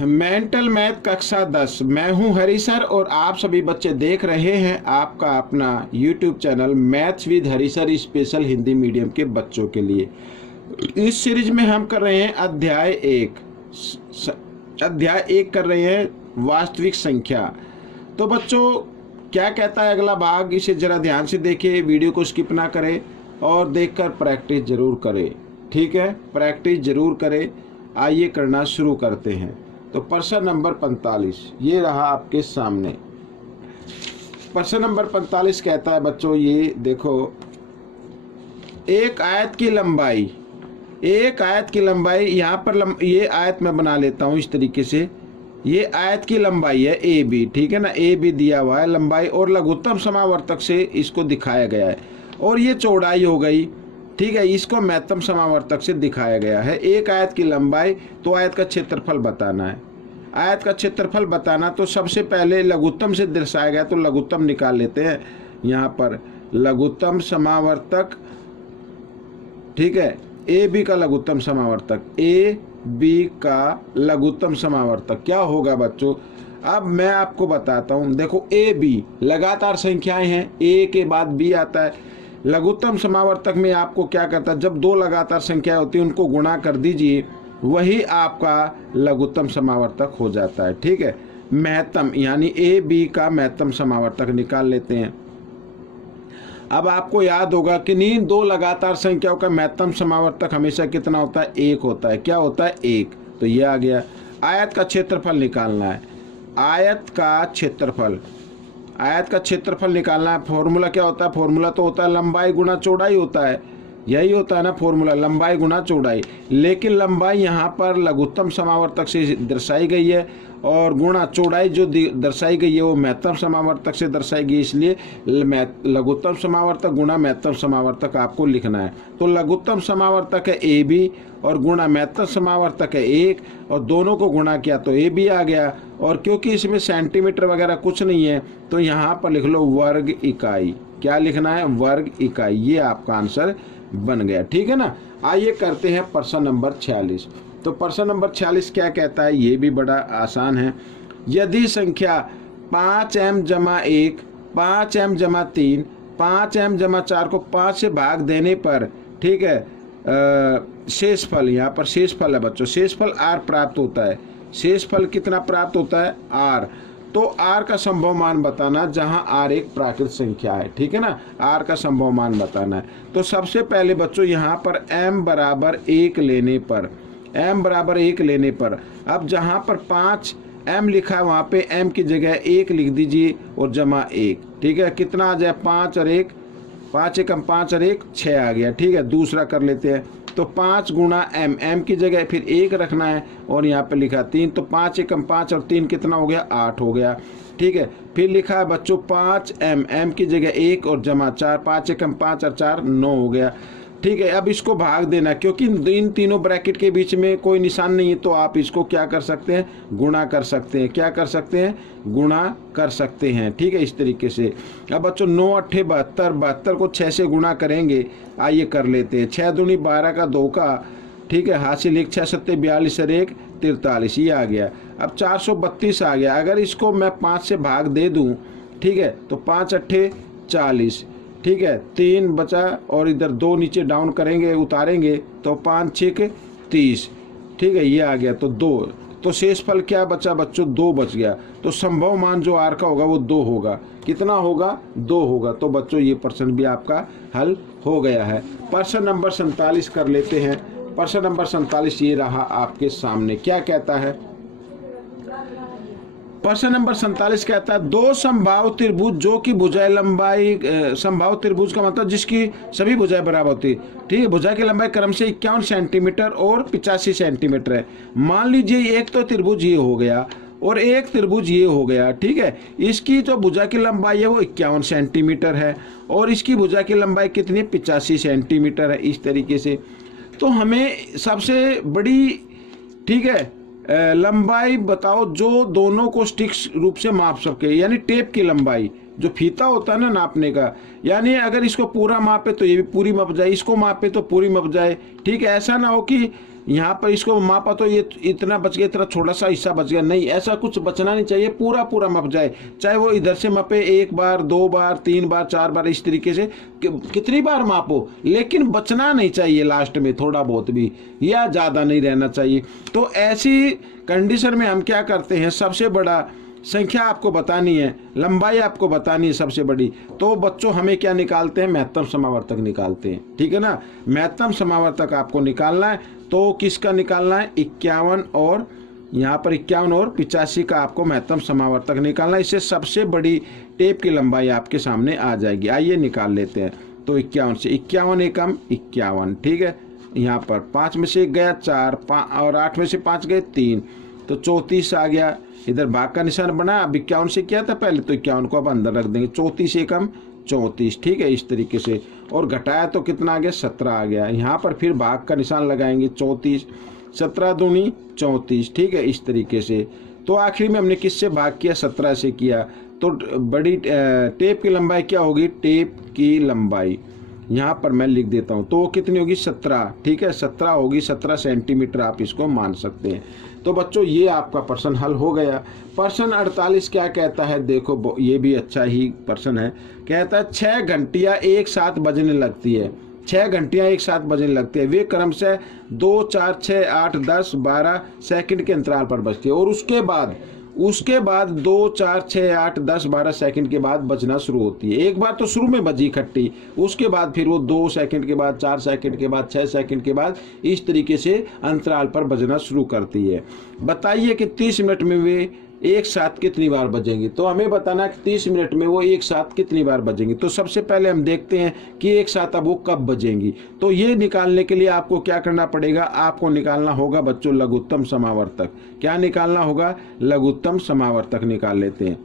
Mental math कक्षा 10। मैं हूं हरी सर और आप सभी बच्चे देख रहे हैं आपका अपना YouTube channel maths with Hari sir special Hindi medium के बच्चों के लिए। इस सीरीज में हम कर रहे हैं अध्याय एक कर रहे हैं वास्तविक संख्या। तो बच्चों क्या कहता है अगला भाग, इसे जरा ध्यान से देखिए, वीडियो को स्किप ना करें और देखकर प्रैक्टिस जरूर करें। ठीक है, प्रैक्टिस जरूर करें। आइए करना शुरू करते हैं। तो प्रश्न नंबर 45 ये रहा आपके सामने। प्रश्न नंबर 45 कहता है बच्चों, ये देखो, एक आयत की लंबाई यहाँ पर ये आयत मैं बना लेता हूँ इस तरीके से। ये आयत की लंबाई है ए बी, ठीक है ना, ए बी दिया हुआ है लंबाई, और लघुत्तम समावर्तक से इसको दिखाया गया है, और ये चौड़ाई हो गई, ठीक है, इसको महत्तम समावर्तक से दिखाया गया है। एक आयत की लंबाई, तो आयत का क्षेत्रफल बताना है। आयत का क्षेत्रफल बताना, तो सबसे पहले लघुत्तम से दर्शाया गया, तो लघुत्तम निकाल लेते हैं। यहाँ पर लघुत्तम समावर्तक, ठीक है, ए बी का लघुत्तम समावर्तक, ए बी का लघुत्तम समावर्तक क्या होगा बच्चों। अब मैं आपको बताता हूँ। देखो ए बी लगातार संख्याएं हैं, ए के बाद बी आता है। लघुत्तम समावर्तक में आपको क्या करता है, जब दो लगातार संख्याएं होती हैं उनको गुणा कर दीजिए, वही आपका लघुत्तम समावर्तक हो जाता है। ठीक है, महत्तम यानी ए बी का महत्तम समावर्तक निकाल लेते हैं। अब आपको याद होगा कि इन दो लगातार संख्याओं का महत्तम समावर्तक हमेशा कितना होता है, एक होता है। क्या होता है, एक। तो ये आ गया। आयत का क्षेत्रफल निकालना है। आयत का क्षेत्रफल निकालना है। फॉर्मूला क्या होता है, फॉर्मूला तो होता है लंबाई गुना चौड़ाई होता है, यही होता है ना फॉर्मूला, लंबाई गुना चौड़ाई। लेकिन लंबाई यहाँ पर लघुत्तम समावर्तक से दर्शाई गई है, और गुणा चौड़ाई जो दर्शाई गई है वो महत्तम समावर्तक से दर्शाई गई, इसलिए लघुत्तम समावर्तक गुणा महत्तम समावर्तक आपको लिखना है। तो लघुत्तम समावर्तक है ए बी और गुणा महत्तम समावर्तक है एक, और दोनों को गुणा किया तो ए बी आ गया। और क्योंकि इसमें सेंटीमीटर वगैरह कुछ नहीं है, तो यहाँ पर लिख लो वर्ग इकाई। क्या लिखना है, वर्ग इकाई। ये आपका आंसर बन गया। ठीक है ना। आइए करते हैं प्रश्न नंबर 46। तो प्रश्न नंबर 46 क्या कहता है, ये भी बड़ा आसान है। यदि संख्या 5m जमा 1, 5m जमा 3, 5m जमा 4 को 5 से भाग देने पर, ठीक है, शेषफल, यहाँ पर शेषफल है बच्चों, शेषफल r प्राप्त होता है। शेषफल कितना प्राप्त होता है, r। तो r का संभव मान बताना, जहां r एक प्राकृत संख्या है। ठीक है ना, r का संभव मान बताना है। तो सबसे पहले बच्चों यहाँ पर m बराबर 1 लेने पर, अब जहां पर 5m लिखा है वहां पे m की जगह 1 लिख दीजिए और जमा 1। ठीक है, कितना आ जाए, 5 और 1, 5 एकम 5 और 1 6 आ गया। ठीक है, दूसरा कर लेते हैं। तो 5 गुणा m की जगह फिर 1 रखना है, और यहाँ पे लिखा 3, तो 5 एकम 5 और 3 कितना हो गया, 8 हो गया। ठीक है, फिर लिखा है बच्चों 5m की जगह 1 और जमा 4, 5 एकम 5 और 4 9 हो गया। ठीक है, अब इसको भाग देना, क्योंकि इन तीनों ब्रैकेट के बीच में कोई निशान नहीं है, तो आप इसको क्या कर सकते हैं, गुणा कर सकते हैं। क्या कर सकते हैं, गुणा कर सकते हैं। ठीक है, इस तरीके से। अब बच्चों 9 8 72, 72 को 6 से गुणा करेंगे। आइए कर लेते हैं। 6 दूनी 12 का 2 का, ठीक है, हासिल 1, 6 7 42 और 1 43, ये आ गया। अब 432 आ गया। अगर इसको मैं 5 से भाग दे दूं, ठीक है, तो 5 8 40, ठीक है, 3 बचा, और इधर 2 नीचे डाउन करेंगे, उतारेंगे, तो 5 6 30, ठीक है, ये आ गया। तो 2, तो शेषफल क्या बचा बच्चों, 2 बच गया। तो संभव मान जो r का होगा वो 2 होगा। कितना होगा, 2 होगा। तो बच्चों ये प्रश्न भी आपका हल हो गया है। प्रश्न नंबर 47 कर लेते हैं। प्रश्न नंबर 47 ये रहा आपके सामने। क्या कहता है, प्रश्न नंबर 47 कहता है, दो समबाहु त्रिभुज जो कि भुजाएं लंबाई, समबाहु त्रिभुज का मतलब जिसकी सभी भुजाएं बराबर होती है। ठीक है, भुजा की लंबाई क्रम से 51 सेंटीमीटर और 85 सेंटीमीटर है। मान लीजिए एक तो त्रिभुज ये हो गया और एक त्रिभुज ये हो गया। ठीक है, इसकी जो भुजा की लंबाई है वो 51 सेंटीमीटर है, और इसकी भुजा की लंबाई कितनी, 85 सेंटीमीटर है। इस तरीके से तो हमें सबसे बड़ी, ठीक है, लंबाई बताओ जो दोनों को स्टिक्स रूप से माप सके, यानी टेप की लंबाई, जो फीता होता है ना नापने का, यानी अगर इसको पूरा मापे तो ये भी पूरी माप जाए, इसको मापे तो पूरी माप जाए। ठीक है, ऐसा ना हो कि यहाँ पर इसको मापा तो ये इतना बच गया, इतना छोटा सा हिस्सा बच गया, नहीं, ऐसा कुछ बचना नहीं चाहिए, पूरा पूरा मप जाए। चाहे वो इधर से मापे 1 बार 2 बार 3 बार 4 बार, इस तरीके से कितनी बार मापो, लेकिन बचना नहीं चाहिए लास्ट में थोड़ा बहुत भी, या ज़्यादा नहीं रहना चाहिए। तो ऐसी कंडीशन में हम क्या करते हैं, सबसे बड़ा संख्या आपको बतानी है, लंबाई आपको बतानी है सबसे बड़ी, तो बच्चों हमें क्या निकालते हैं, महत्तम समावर्तक निकालते हैं, ठीक है ना। महत्तम समावर्तक आपको निकालना है, तो किसका निकालना है, 51 और यहाँ पर 51 और 85 का आपको महत्तम समावर्तक निकालना है। इससे सबसे बड़ी टेप की लंबाई आपके सामने आ जाएगी। आइए निकाल लेते हैं। तो 51 से 51 एकम 51, ठीक है। यहाँ पर 5 में से 1 गया 4, और 8 में से 5 गए 3, तो 34 आ गया। इधर भाग का निशान बना, अब 51 से किया था पहले, तो 51 को अब अंदर रख देंगे। 34 एकम 34, ठीक है, इस तरीके से। और घटाया तो कितना आ गया, 17 आ गया। यहाँ पर फिर भाग का निशान लगाएंगे, 34, 17 दूनी 34, ठीक है, इस तरीके से। तो आखिरी में हमने किससे भाग किया, 17 से किया। तो बड़ी टेप की लंबाई क्या होगी, टेप की लंबाई यहाँ पर मैं लिख देता हूँ, तो कितनी होगी, 17, ठीक है, 17 होगी, 17 सेंटीमीटर आप इसको मान सकते हैं। तो बच्चों ये आपका प्रश्न हल हो गया। प्रश्न 48 क्या कहता है, देखो ये भी अच्छा ही प्रश्न है। कहता है 6 घंटियाँ एक साथ बजने लगती है, 6 घंटियाँ एक साथ बजने लगती है, वे क्रमशः 2, 4, 6, 8, 10, 12 सेकंड के अंतराल पर बजती है। और उसके बाद 2, 4, 6, 8, 10, 12 सेकंड के बाद बजना शुरू होती है। एक बार तो शुरू में बजी इकट्ठी, उसके बाद फिर वो 2 सेकंड के बाद, 4 सेकंड के बाद, 6 सेकंड के बाद, इस तरीके से अंतराल पर बजना शुरू करती है। बताइए कि 30 मिनट में वे एक साथ कितनी बार बजेंगी। तो हमें बताना है कि 30 मिनट में वो एक साथ कितनी बार बजेंगी। तो सबसे पहले हम देखते हैं कि एक साथ अब वो कब बजेंगी। तो ये निकालने के लिए आपको क्या करना पड़ेगा, आपको निकालना होगा बच्चों लघुत्तम समावर्तक। क्या निकालना होगा, लघुत्तम समावर्तक निकाल लेते हैं।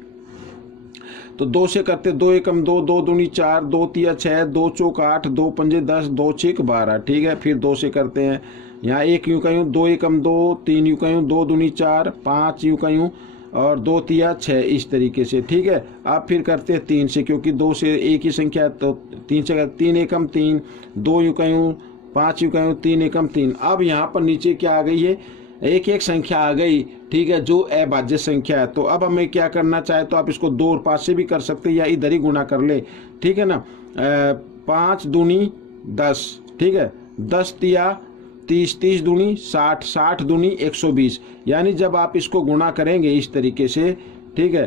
तो 2 से करते, 2 एकम 2, 2 दूनी 4, 2 तिया 6, 2 चौक 8, 2 पंजे 10, 2 छीक 12, ठीक है। फिर 2 से करते हैं, यहाँ 1 यूं का यूं, 2 एकम 2, 3 यूं का यूं, 2 दूनी 4, 5 यूं का यूं, और 2 तिया 6, इस तरीके से, ठीक है। अब फिर करते हैं 3 से, क्योंकि 2 से एक ही संख्या, तो 3 से 3 एकम 3, 2 यूं का यूं, 5 यूं का यूं, 3 एकम 3। अब यहाँ पर नीचे क्या आ गई है, एक संख्या आ गई, ठीक है, जो अभाज्य संख्या है। तो अब हमें क्या करना चाहे तो आप इसको 2 और 5 से भी कर सकते हैं, या इधर ही गुणा कर ले, ठीक है ना। 5 दूनी 10, ठीक है, 10 तिया 30, 30 दूनी 60, 60 दूनी 120। यानी जब आप इसको गुणा करेंगे इस तरीके से, ठीक है,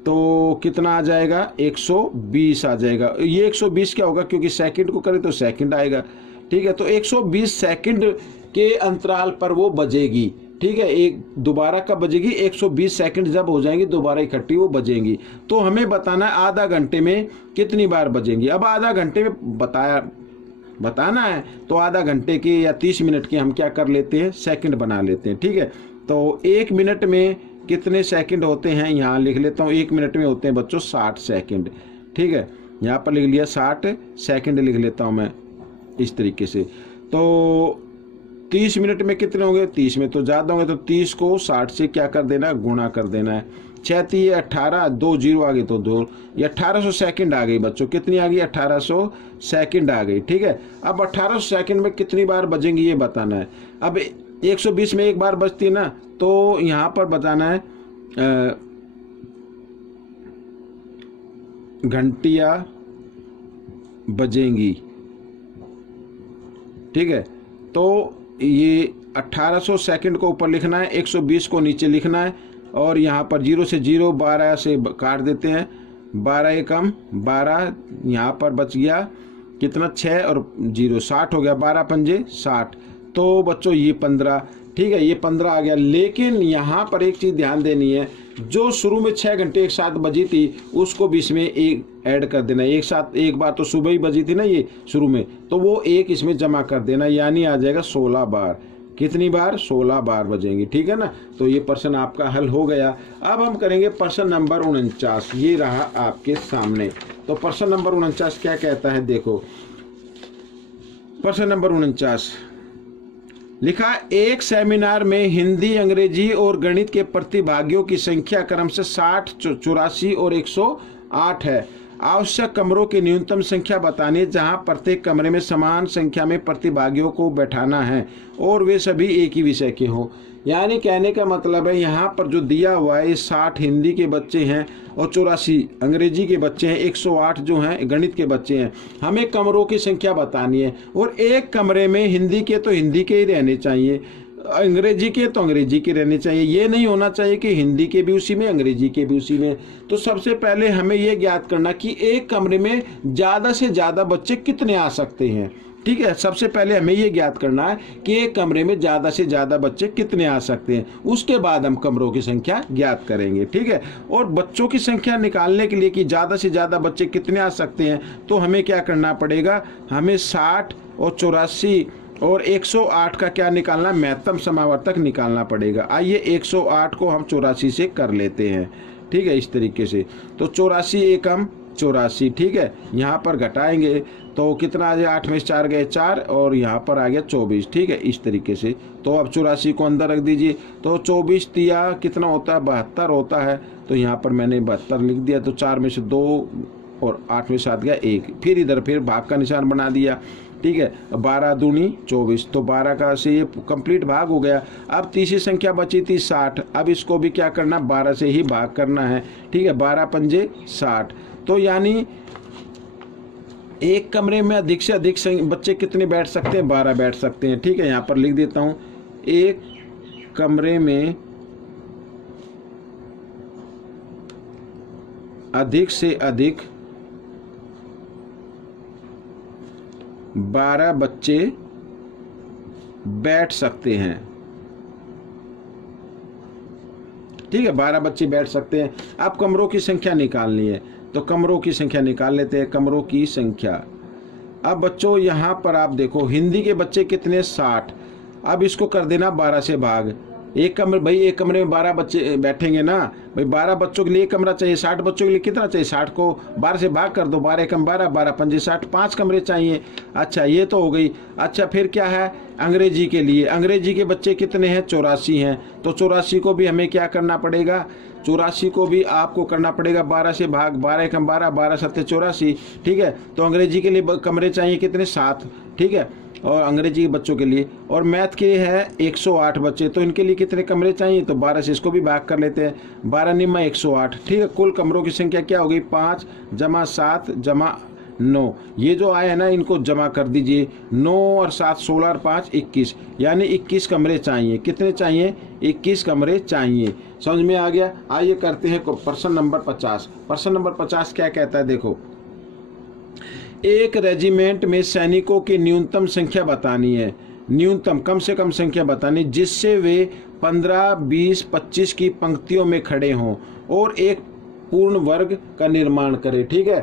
तो कितना आ जाएगा, 120 आ जाएगा। ये 120 क्या होगा, क्योंकि सेकंड को करें तो सेकंड आएगा, ठीक है। तो 120 सेकंड के अंतराल पर वो बजेगी, ठीक है। एक दोबारा कब बजेगी, 120 सेकंड जब हो जाएंगी दोबारा इकट्ठी वो बजेंगी। तो हमें बताना है आधा घंटे में कितनी बार बजेंगी। अब आधा घंटे में बताना है, तो आधा घंटे की या 30 मिनट की हम क्या कर लेते हैं, सेकंड बना लेते हैं, ठीक है। तो 1 मिनट में कितने सेकंड होते हैं, यहाँ लिख लेता हूँ। 1 मिनट में होते हैं बच्चों 60 सेकंड, ठीक है। यहाँ पर लिख लिया 60 सेकंड, लिख लेता हूँ मैं इस तरीके से। तो 30 मिनट में कितने होंगे, 30 में तो ज़्यादा होंगे, तो 30 को 60 से क्या कर देना, गुणा कर देना है। 6 तिये 18, 2 जीरो आ गए तो 2, ये 1800 सेकंड आ गई बच्चों। कितनी आ गई, 1800 सेकंड आ गई, ठीक है। अब 1800 सेकंड में कितनी बार बजेंगी ये बताना है। अब 120 में एक बार बजती है ना, तो यहाँ पर बताना है घंटियाँ बजेंगी, ठीक है। तो ये 1800 सेकंड को ऊपर लिखना है, 120 को नीचे लिखना है, और यहाँ पर 0 से 0, 12 से काट देते हैं, 12 एकम 12, यहाँ पर बच गया कितना, 6 और 0 60 हो गया, 12 पंजे 60। तो बच्चों ये 15, ठीक है, ये 15 आ गया। लेकिन यहाँ पर एक चीज़ ध्यान देनी है, जो शुरू में 6 घंटे एक साथ बजी थी उसको भी इसमें एक ऐड कर देना। एक साथ एक बार तो सुबह ही बजी थी ना ये शुरू में, तो वो एक इसमें जमा कर देना, यानी आ जाएगा 16 बार। कितनी बार, 16 बार बजेंगी, ठीक है ना। तो ये प्रश्न आपका हल हो गया। अब हम करेंगे प्रश्न नंबर 49, ये रहा आपके सामने। तो प्रश्न नंबर 49 क्या कहता है, देखो प्रश्न नंबर 49 लिखा, एक सेमिनार में हिंदी, अंग्रेजी और गणित के प्रतिभागियों की संख्या क्रमशः 60, 84 और 108 है। आवश्यक कमरों की न्यूनतम संख्या बतानी है जहां प्रत्येक कमरे में समान संख्या में प्रतिभागियों को बैठाना है और वे सभी एक ही विषय के हों। यानी कहने का मतलब है यहाँ पर जो दिया हुआ है 60 हिंदी के बच्चे हैं और 84 अंग्रेजी के बच्चे हैं, 108 जो हैं गणित के बच्चे हैं। हमें कमरों की संख्या बतानी है और एक कमरे में हिंदी के तो हिंदी के ही रहने चाहिए, अंग्रेजी के तो अंग्रेजी के रहने चाहिए। ये नहीं होना चाहिए कि हिंदी के भी उसी में अंग्रेजी के भी उसी में। तो सबसे पहले हमें ये ज्ञात करना कि एक कमरे में ज़्यादा से ज़्यादा बच्चे कितने आ सकते हैं। ठीक है, सबसे पहले हमें ये ज्ञात करना है कि एक कमरे में ज़्यादा से ज़्यादा बच्चे कितने आ सकते हैं, उसके बाद हम कमरों की संख्या ज्ञात करेंगे। ठीक है, और बच्चों की संख्या निकालने के लिए कि ज़्यादा से ज़्यादा बच्चे कितने आ सकते हैं तो हमें क्या करना पड़ेगा, हमें 60 और 84 और 108 का क्या निकालना, महत्तम समावर्तक निकालना पड़ेगा। आइए 108 को हम 84 से कर लेते हैं। ठीक है, इस तरीके से तो 84 एकम 84। ठीक है, यहाँ पर घटाएंगे तो कितना आ जाए, 8 में 4 गए 4 और यहाँ पर आ गया 24। ठीक है, इस तरीके से। तो अब 84 को अंदर रख दीजिए तो 24 तिया कितना होता है, 72 होता है। तो यहाँ पर मैंने 72 लिख दिया। तो 4 में से 2 और 8 में 7 गया 1। फिर इधर फिर भाग का निशान बना दिया। ठीक है, 12 दूनी 24। तो 12 का से ये कंप्लीट भाग हो गया। अब तीसरी संख्या बची थी 60। अब इसको भी क्या करना, 12 से ही भाग करना है। ठीक है, 12 पंजे 60। तो यानी एक कमरे में अधिक से अधिक बच्चे कितने बैठ सकते हैं, 12 बैठ सकते हैं। ठीक है, यहाँ पर लिख देता हूँ, एक कमरे में अधिक से अधिक 12 बच्चे बैठ सकते हैं। ठीक है, 12 बच्चे बैठ सकते हैं। अब कमरों की संख्या निकालनी है तो कमरों की संख्या निकाल लेते हैं। कमरों की संख्या, अब बच्चों यहाँ पर आप देखो हिंदी के बच्चे कितने, 60। अब इसको कर देना 12 से भाग। एक कमरे, भाई एक कमरे में 12 बच्चे बैठेंगे ना, भाई 12 बच्चों के लिए एक कमरा चाहिए, 60 बच्चों के लिए कितना चाहिए, 60 को 12 से भाग कर दो, 12 एकम 12, 12 पंजे 60, 5 कमरे चाहिए। अच्छा, ये तो हो गई। अच्छा, फिर क्या है अंग्रेजी के लिए, अंग्रेजी के बच्चे कितने हैं, 84 हैं। तो 84 को भी हमें क्या करना पड़ेगा, 84 को भी आपको करना पड़ेगा 12 से भाग, 12 एकम 12, 12 सत्ते 84। ठीक है, तो अंग्रेजी के लिए कमरे चाहिए कितने, 7। ठीक है, और अंग्रेजी के बच्चों के लिए, और मैथ के है 108 बच्चे, तो इनके लिए कितने कमरे चाहिए, तो 12 से इसको भी भाग कर लेते हैं, 12 निम्मा 108। ठीक है, कुल कमरों की संख्या क्या हो गई, 5 जमा 7 जमा 9। ये जो आया है ना, इनको जमा कर दीजिए, 9 और 7 16 और 5 21, यानी 21 कमरे चाहिए। कितने चाहिए, 21 कमरे चाहिए। समझ में आ गया। आइए करते हैं प्रश्न नंबर 50। प्रश्न नंबर 50 क्या कहता है, देखो, एक रेजिमेंट में सैनिकों की न्यूनतम संख्या बतानी है, न्यूनतम कम से कम संख्या बतानी, जिससे वे 15, 20, 25 की पंक्तियों में खड़े हों और एक पूर्ण वर्ग का निर्माण करें। ठीक है,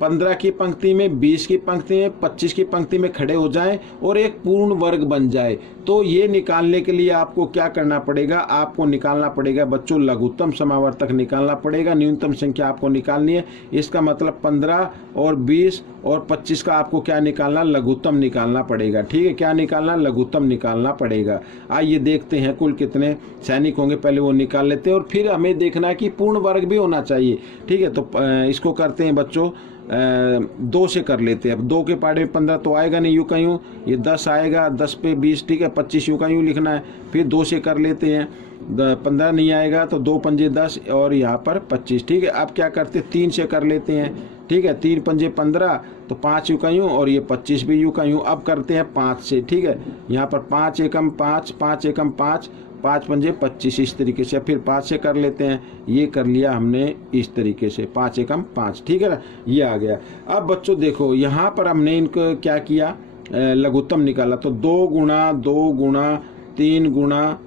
15 की पंक्ति में, 20 की पंक्ति में, 25 की पंक्ति में खड़े हो जाएं और एक पूर्ण वर्ग बन जाए। तो ये निकालने के लिए आपको क्या करना पड़ेगा, आपको निकालना पड़ेगा बच्चों लघुत्तम समावर्तक निकालना पड़ेगा। न्यूनतम संख्या आपको निकालनी है। इसका मतलब 15 और 20 और 25 का आपको क्या निकालना, लघुत्तम निकालना पड़ेगा। ठीक है, क्या निकालना, लघुत्तम निकालना पड़ेगा। आइए देखते हैं कुल कितने सैनिक होंगे, पहले वो निकाल लेते हैं और फिर हमें देखना है कि पूर्ण वर्ग भी होना चाहिए। ठीक है, तो इसको करते हैं बच्चों, 2 से कर लेते हैं। अब 2 के पाड़े में 15 तो आएगा नहीं, यूँ का यूँ, ये 10 आएगा, 10 पे 20, ठीक है, 25 यूँ का यूँ लिखना है। फिर 2 से कर लेते हैं, 15 नहीं आएगा तो 2 पंजे 10 और यहाँ पर 25। ठीक है, अब क्या करते हैं, 3 से कर लेते हैं। ठीक है, 3 पंजे 15 तो 5 यूँ का यूँ और ये 25 भी यूँ का यूँ। अब करते हैं 5 से। ठीक है, यहाँ पर 5 एकम 5, 5 एकम 5, 5 पंजे 25, इस तरीके से। फिर 5 से कर लेते हैं, ये कर लिया हमने इस तरीके से, 5 एकम 5। ठीक है ना, ये आ गया। अब बच्चों देखो, यहाँ पर हमने इनको क्या किया, लघुत्तम निकाला। तो 2 गुणा 2 गुणा 3 गुणा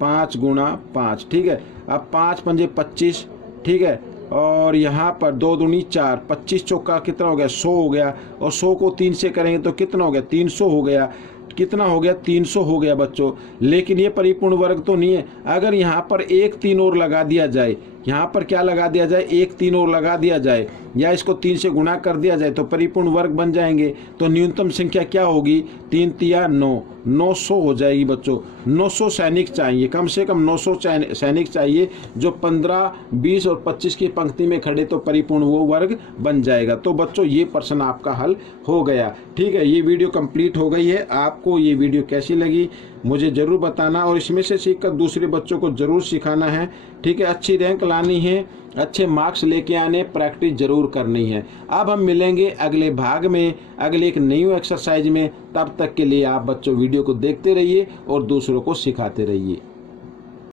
5 गुणा 5। ठीक है, अब 5 पंजे 25। ठीक है, और यहाँ पर 2 दूनी 4, 25 चौका कितना हो गया, 100 हो गया। और 100 को 3 से करेंगे तो कितना हो गया, 300 हो गया। कितना हो गया, 300 हो गया बच्चों। लेकिन ये परिपूर्ण वर्ग तो नहीं है। अगर यहाँ पर एक 3 और लगा दिया जाए, यहाँ पर क्या लगा दिया जाए, 1 3 और लगा दिया जाए या इसको 3 से गुणा कर दिया जाए तो परिपूर्ण वर्ग बन जाएंगे। तो न्यूनतम संख्या क्या होगी, 3 तिया 9, 900 हो जाएगी बच्चों। 900 सैनिक चाहिए, कम से कम 900 सैनिक चाहिए जो 15, 20 और 25 की पंक्ति में खड़े, तो परिपूर्ण वो वर्ग बन जाएगा। तो बच्चों ये प्रश्न आपका हल हो गया। ठीक है, ये वीडियो कंप्लीट हो गई है। आपको ये वीडियो कैसी लगी मुझे ज़रूर बताना और इसमें से सीखकर दूसरे बच्चों को ज़रूर सिखाना है। ठीक है, अच्छी रैंक लानी है, अच्छे मार्क्स लेके आने, प्रैक्टिस जरूर करनी है। अब हम मिलेंगे अगले भाग में, अगले एक न्यू एक्सरसाइज में। तब तक के लिए आप बच्चों वीडियो को देखते रहिए और दूसरों को सिखाते रहिए।